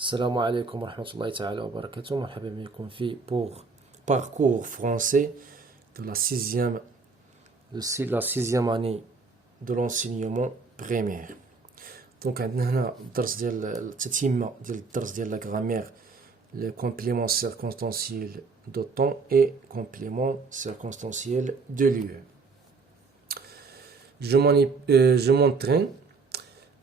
السلام عليكم ورحمة الله تعالى وبركاته. مرحبا بكم في parcours français de la sixième année de l'enseignement primaire. Donc عندنا هنا الدرس ديال التتمة ديال الدرس ديال la grammaire, le complément circonstanciel de temps et complément circonstanciel de lieu. Je m'entraîne.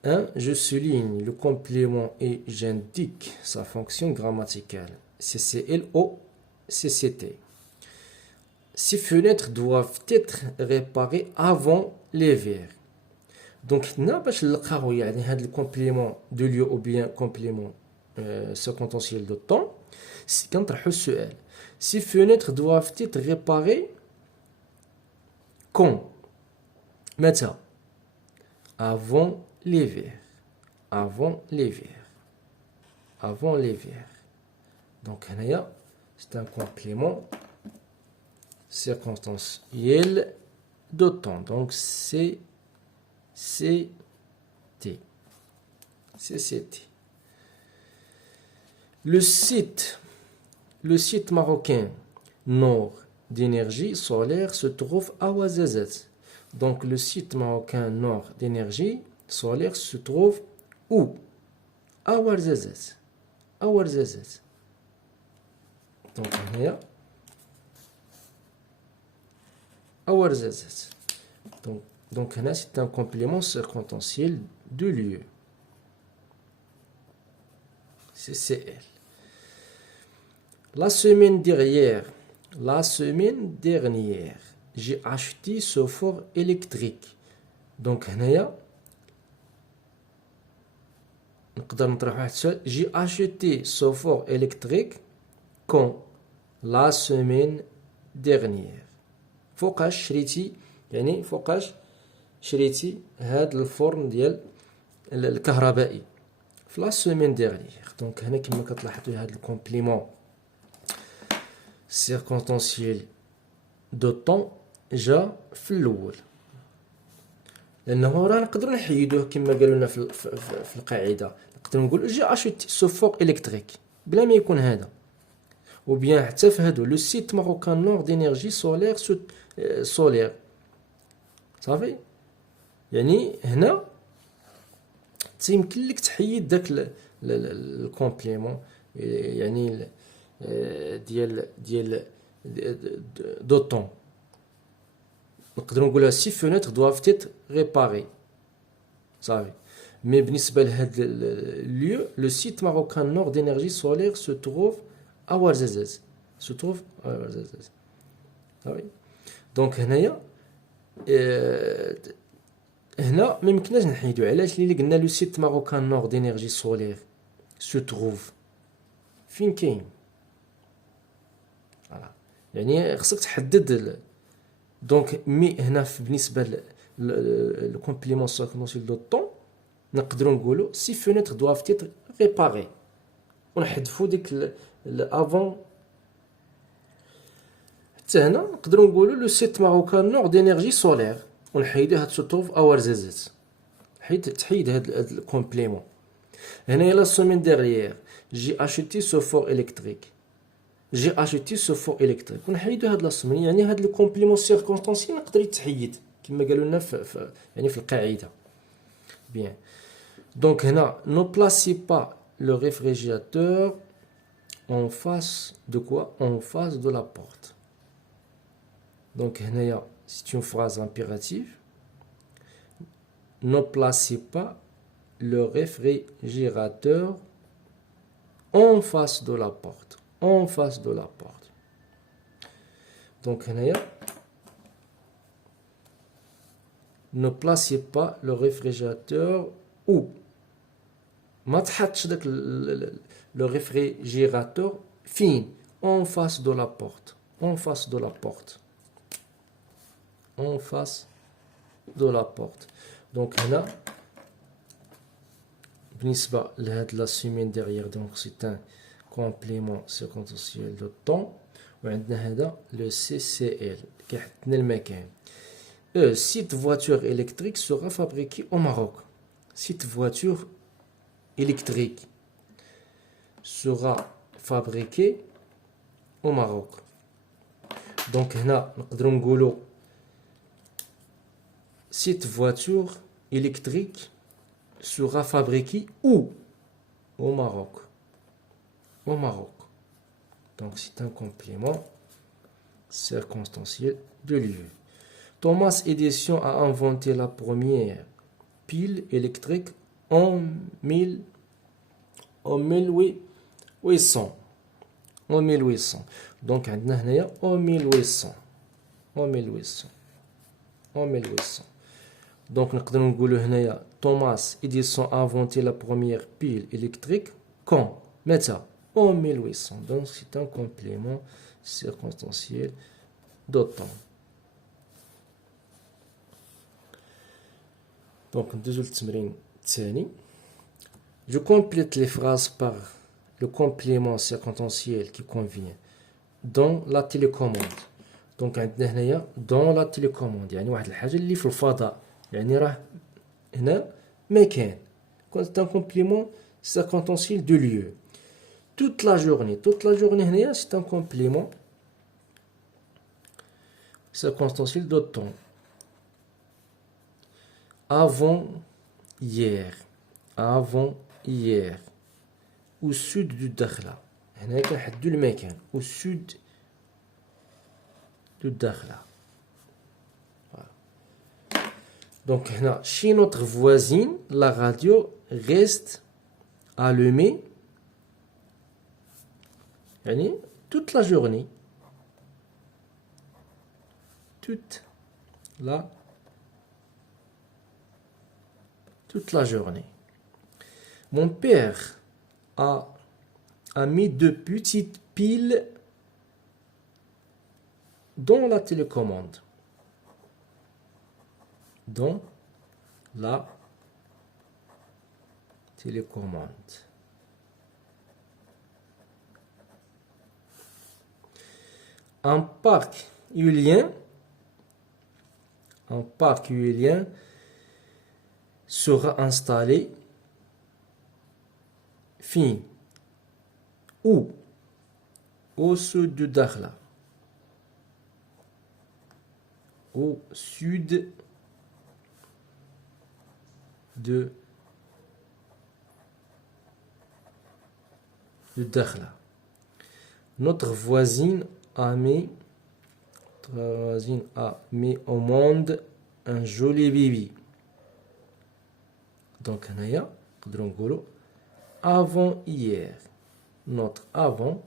1. Je souligne le complément et j'indique sa fonction grammaticale. CCL ou CCT. Ces fenêtres doivent être réparées avant l'hiver. Donc, باش نلقاو يعني هذا الكومبليمون دو ليو او بيان كومبليمون circonstanciel de temps, كنطرحوا السؤال. Ces fenêtres doivent être réparées quand? متى؟ Avant l'hiver. Avant l'hiver. Avant l'hiver. Donc, c'est un complément circonstanciel de temps. Donc, c'est CCT. Le site marocain Nord d'énergie solaire se trouve à Ouarzazate. Donc, le site marocain Nord d'énergie solaire se trouve où? À Ouarzazate. À Ouarzazate. Donc, à Ouarzazate. Donc, c'est un complément circonstanciel de lieu. CCL. La semaine dernière, j'ai acheté ce four électrique. Donc, j'ai acheté ce four électrique quand? La semaine dernière. فوقاش شريتي يعني فوقاش شريتي هاد الفرن ديال الكهربائي في لا سيمين ديغنيير. دونك هنا كما كتلاحظوا هاد الكومبليمون سيركونستانسييل دو طون جا في الاول، لانه راه نقدروا نحيدوه كما قالوا لنا في القاعده. نقدروا نقولوا جي اشيتي سو فوق الكتريك بلا ما يكون هذا، وبيان حتى في هادو لو سيت ماروكان نور دينيرجي سولير صافي. يعني هنا تيمكن لك تحيد داك الكومبليمون يعني ديال دو طون. نقدروا نقولها سي فونيتر دوافت تيت ريباري صافي. مي بالنسبه لهاد ليو لو سيت ماروكان نور دينيرجي سولير سو تروف à Ouarzazate. Se trouve à Ouarzazate. Ah oui. Donc هنايا هنا ما يمكنناش نحيدو. علاش؟ اللي قلنا لو سيت ماروكان نور دينيرجي سولير سو تروف فين كاين. فوالا يعني خصك تحدد. دونك مي هنا بالنسبه لو كومبليمون سيركونستانسييل دو طون نقدروا نقولوا سي فونيتر دوافت تيت ريباري ونحذفوا ديك افون. حتى هنا نقدروا نقولوا لو سيت ماروكان نور دينيرجي سولير ونحيدوا هاد سوتوف اوارزازات. تحيد هاد الكومبليمون. هنايا لا سومين ديغيير جي اشيتي سو فور الكتريك. جي اشيتي سو فور الكتريك ونحيدوا هاد لا سومين. يعني هاد الكومبليمون سيركونستانسييل نقدر يتحيد كما قالوا لنا يعني في القاعده. بيان. دونك هنا نو بلاسي با le réfrigérateur en face de quoi? En face de la porte. Donc, c'est une phrase impérative. Ne placez pas le réfrigérateur en face de la porte. En face de la porte. Donc, ne placez pas le réfrigérateur où? ما تحطش داك لو ريفريجيراتور فين؟ اون فاس دو لا بورت. اون فاس دو لا بورت. اون فاس دو لا بورت. دونك هنا بالنسبه لهاد لا سيمين ديغيير دونك سي ان كومبليمون سيركونستانسييل دو طون. وعندنا هذا لو سي سي ال كيحط لنا المكان. سيت فواتور الكتريك سورا فابريكي او ماروك. سيت فواتور électrique sera fabriqué au Maroc. Donc هنا نقدروا نقولوا cette voiture électrique sera fabriquée où? Au Maroc. Au Maroc. Donc c'est un complément circonstanciel de lieu. Thomas Edison a inventé la première pile électrique en 1800. En 1800. Donc عندنا هنايا en 1800. En 1800. En 1800. Donc نقدروا نقولوا هنايا Thomas Edison a inventé la première pile électrique quand? متى? En 1800. Donc c'est un complément circonstanciel de temps. Donc ندوزو للتمرين الثاني. Je complète les phrases par le complément circonstanciel qui convient dans la télécommande. Donc عندنا هنايا dans la télécommande يعني واحد الحاجة اللي في الفضاء يعني راه هنا مكان. C'est un complément circonstanciel de lieu. Toute la journée هنايا c'est un complément circonstanciel de temps. Avant hier. Avant hier. Au sud du Dakhla. هنا كنحددوا المكان. Au sud du Dakhla. Voilà. Donc هنا chez notre voisine, la radio reste allumée يعني toute la journée. Toute la journée. Mon père a mis de petites piles dans la télécommande. Dans la télécommande. Un parc éolien sera installé fin où? Au sud du Dakhla. Au sud de Dakhla. Notre voisine a mis au monde un joli bébé. Donc هنايا نقدروا نقولوا avant hier. Notre avant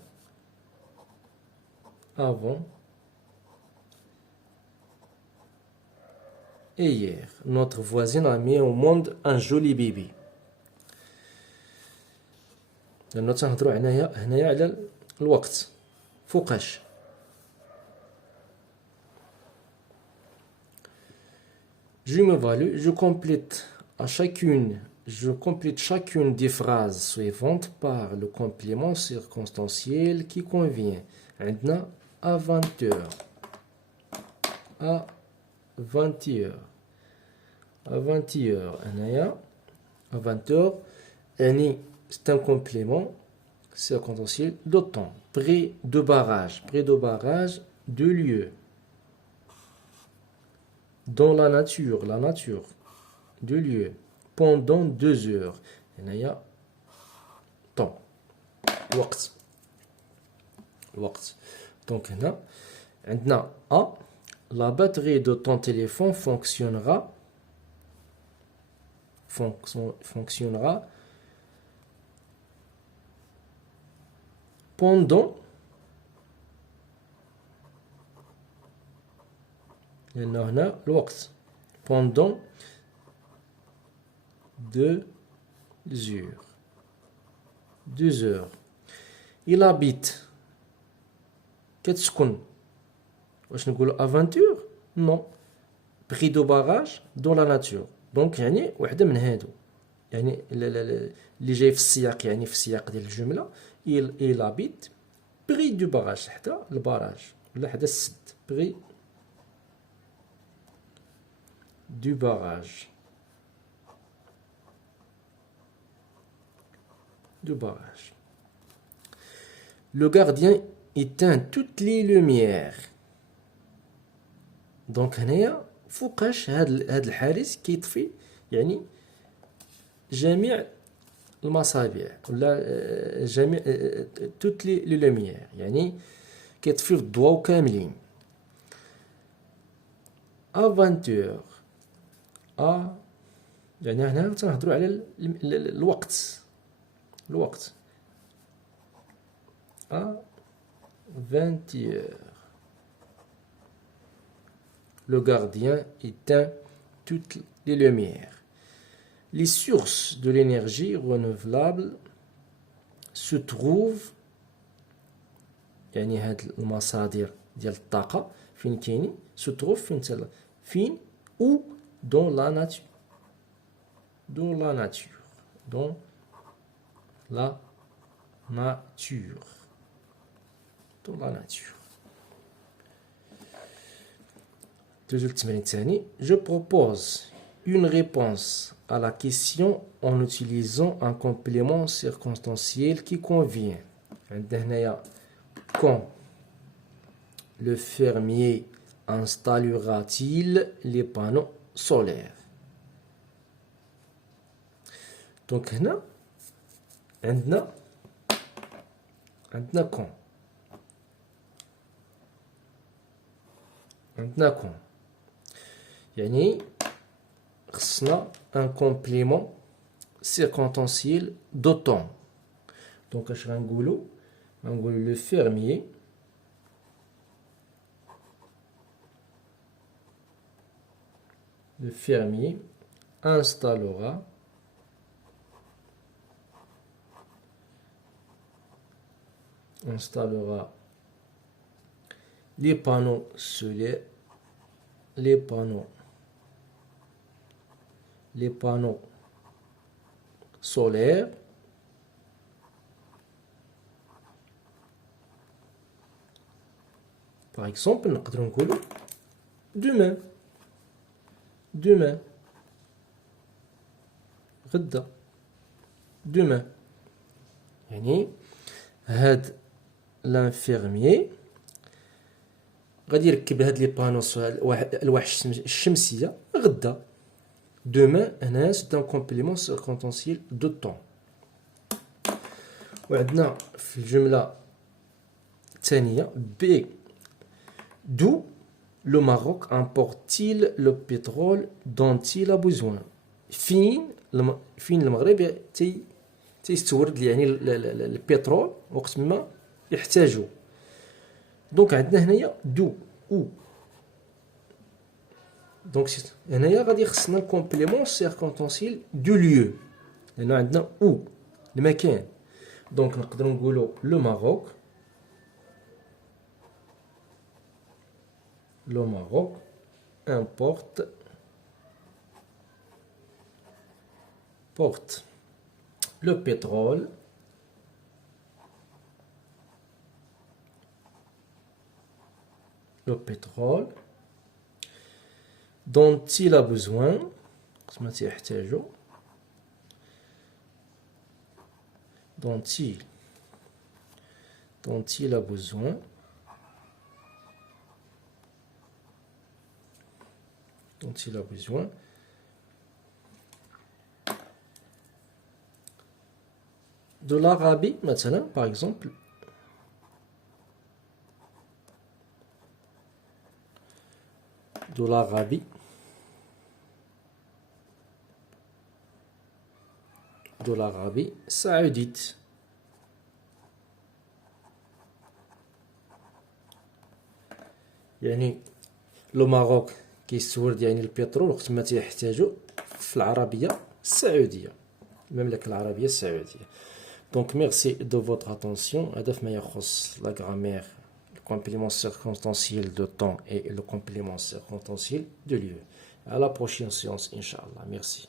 et hier. Notre voisine a mis au monde un joli bébé. لأنه تنهضروا هنايا على الوقت فوقاش. Je m'évalue, je complète chacune des phrases suivantes par le complément circonstanciel qui convient. عندنا à 20h. À 20h. À 20h. À 20h. C'est un complément circonstanciel de temps. Près de barrage. Près de barrage de lieu. Dans la nature. La nature. De lieu. Pendant 2 heures. هنايا temps. وقت. Donc هنا عندنا A. La batterie de ton téléphone fonctionnera pendant لأنه هنا الوقت pendant 2 heures. 2 heures. Il habite كتسكن واش نقولوا افانتور نو بري دو باراج دون لا ناتور. دونك يعني وحده من هادو يعني اللي جاي في السياق يعني في السياق ديال الجمله il habite بري دو باراج حتى الباراج ولا حدا السد بري دو باراج دو باراج. Le gardien éteint toutes les lumières. دونك هنايا فوقاش هاد الحارس كيطفي يعني جميع المصابيح ولا جميع توت لي لوميير، يعني كيطفي الضوء كاملين. افانتور يعني هنا تنهضروا على الوقت. Aventure. Le gardien éteint toutes les lumières. Les sources de l'énergie renouvelable se trouvent يعني هاد المصادر ديال الطاقة فين كاينين se trouve فين ou dans la nature. Dans la nature. Dans la nature. Dans la nature. Deuxième التمرين الثاني. Je propose une réponse à la question en utilisant un complément circonstanciel qui convient. عندنا هنايا quand le fermier installera-t-il les panneaux solaires. Donc هنا عندنا quand يعني خصنا un complément circonstanciel de temps. Donc اش غنقولوا le fermier installera les panneaux solaires, par exemple نقدروا نقولوا demain غدا demain يعني هاد l'infirmier غادي يركب هاد لي بانو الواح الشمسيه غدا. demain هنا c'est un complément circonstanciel de temps. وعندنا في الجمله الثانيه B. D'où le Maroc importe-t-il le pétrole dont il a besoin. فين المغرب تيستورد يعني البترول وقت ما يحتاجو. دونك عندنا هنايا دو او. دونك هنايا غادي خصنا الكومبليمون سيركونتونسيل دو ليو لأنه عندنا او المكان. دونك نقدروا نقولوا لو ماروك porte le pétrole dont il a besoin dont il a besoin de l'Arabie مثلا par exemple de l'Arabie saoudite. يعني لو ماروك كيستورد يعني البترول وقت ما تيحتاجو في العربية السعودية، المملكة العربية السعودية. Donc merci de votre attention. هذا فيما يخص la grammaire, le complément circonstanciel de temps et le complément circonstanciel de lieu. À la prochaine séance, Inch'Allah. Merci.